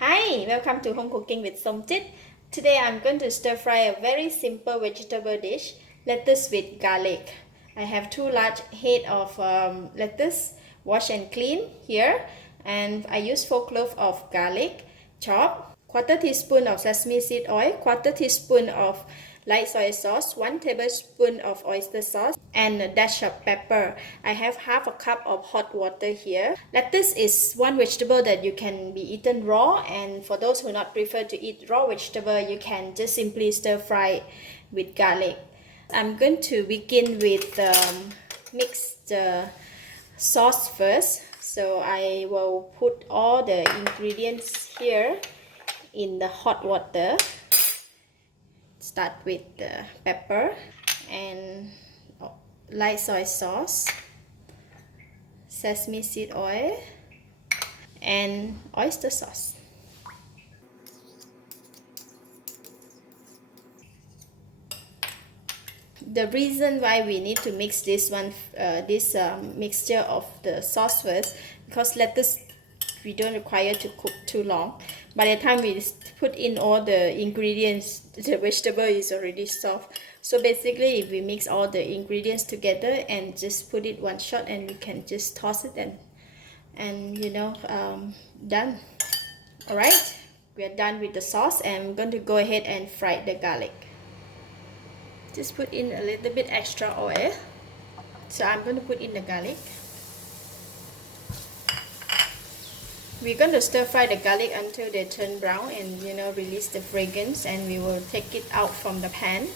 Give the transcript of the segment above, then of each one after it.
Hi, welcome to Home Cooking with Somjit. Today I'm going to stir fry a very simple vegetable dish, lettuce with garlic. I have 2 large head of lettuce, wash and clean here, and I use 4 cloves of garlic, chopped, quarter teaspoon of sesame seed oil, quarter teaspoon of light soy sauce, 1 tablespoon of oyster sauce, and a dash of pepper. I have half a cup of hot water here. Lettuce is one vegetable that you can be eaten raw, and for those who not prefer to eat raw vegetable, you can just simply stir fry with garlic. I'm going to begin with mix the sauce first. So I will put all the ingredients here in the hot water. Start with the pepper and light soy sauce, sesame seed oil, and oyster sauce. The reason why we need to mix this mixture of the sauce first, because lettuce we don't require to cook too long. By the time we put in all the ingredients, the vegetable is already soft. So basically, if we mix all the ingredients together and just put it one shot, and we can just toss it and done. All right, we are done with the sauce, and I'm going to go ahead and fry the garlic. Just put in a little bit extra oil. So I'm going to put in the garlic. We're going to stir fry the garlic until they turn brown and release the fragrance, and we will take it out from the pan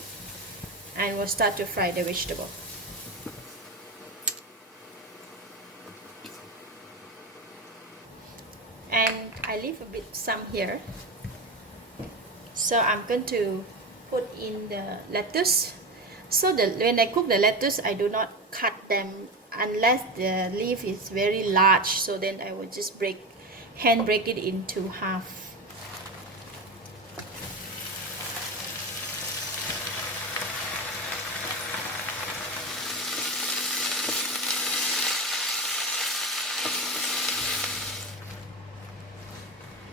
and we'll start to fry the vegetable. And I leave a bit some here. So I'm going to put in the lettuce. So when I cook the lettuce, I do not cut them unless the leaf is very large. So then I will just hand break it into half.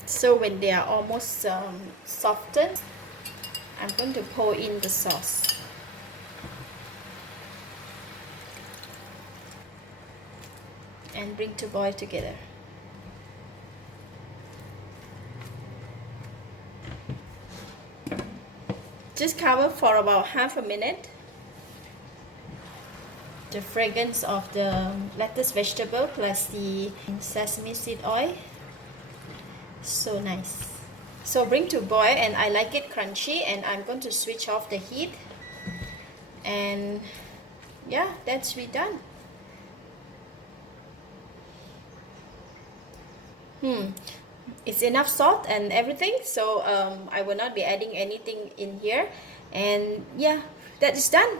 So when they are almost softened, I'm going to pour in the sauce. And bring to boil together. Just cover for about half a minute. The fragrance of the lettuce vegetable plus the sesame seed oil, so nice. So bring to boil, and I like it crunchy, and I'm going to switch off the heat, and yeah, that's we done. It's enough salt and everything, so I will not be adding anything in here, and yeah, that is done.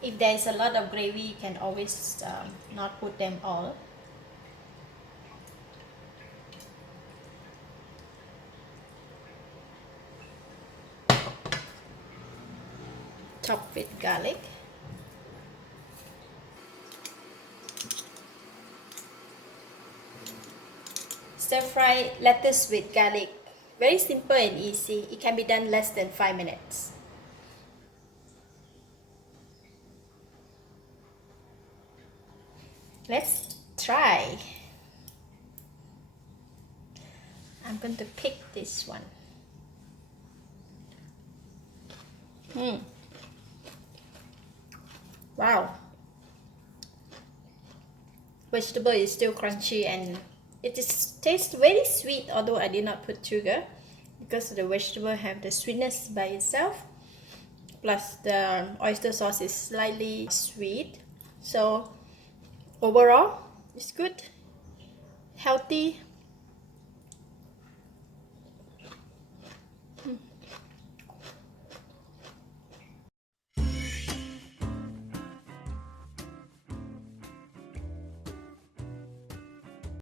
If there is a lot of gravy, you can always not put them all. Top with garlic. Stir fry lettuce with garlic. Very simple and easy. It can be done less than 5 minutes. Let's try. I'm going to pick this one. Wow. Vegetable is still crunchy, and it tastes very sweet, although I did not put sugar because the vegetable have the sweetness by itself. Plus the oyster sauce is slightly sweet. So overall, it's good, healthy,